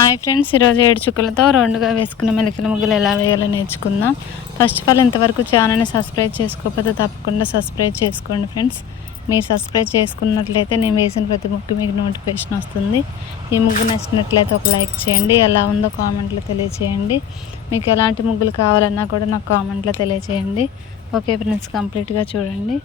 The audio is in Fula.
Hi friends, ఈరోజు 7 చుక్కలతో రౌండ్గా వేసుకున్న మెలికల ముగ్గులు ఎలా వేయాలో నేర్చుకుందాం. ఫస్ట్ ఆఫ్ ఆల్ ఇంతవరకు ఛానల్ని సబ్స్క్రైబ్ చేసుకోకపోతే తప్పకుండా సబ్స్క్రైబ్ చేసుకోండి ఫ్రెండ్స్. మీరు సబ్స్క్రైబ్ చేసుకున్నట్లయితే నేను వేసిన ప్రతి ముగ్గు మీకు నోటిఫికేషన్ వస్తుంది. ఈ ముగ్గు నచ్చినట్లయితే ఒక లైక్ చేయండి. ఎలా ఉందో కామెంట్లో తెలియచేయండి. మీకు ఎలాంటి ముగ్గులు కావాలన్నా కూడా నాకు కామెంట్లో తెలియచేయండి. ఓకే ఫ్రెండ్స్, కంప్లీట్గా చూడండి.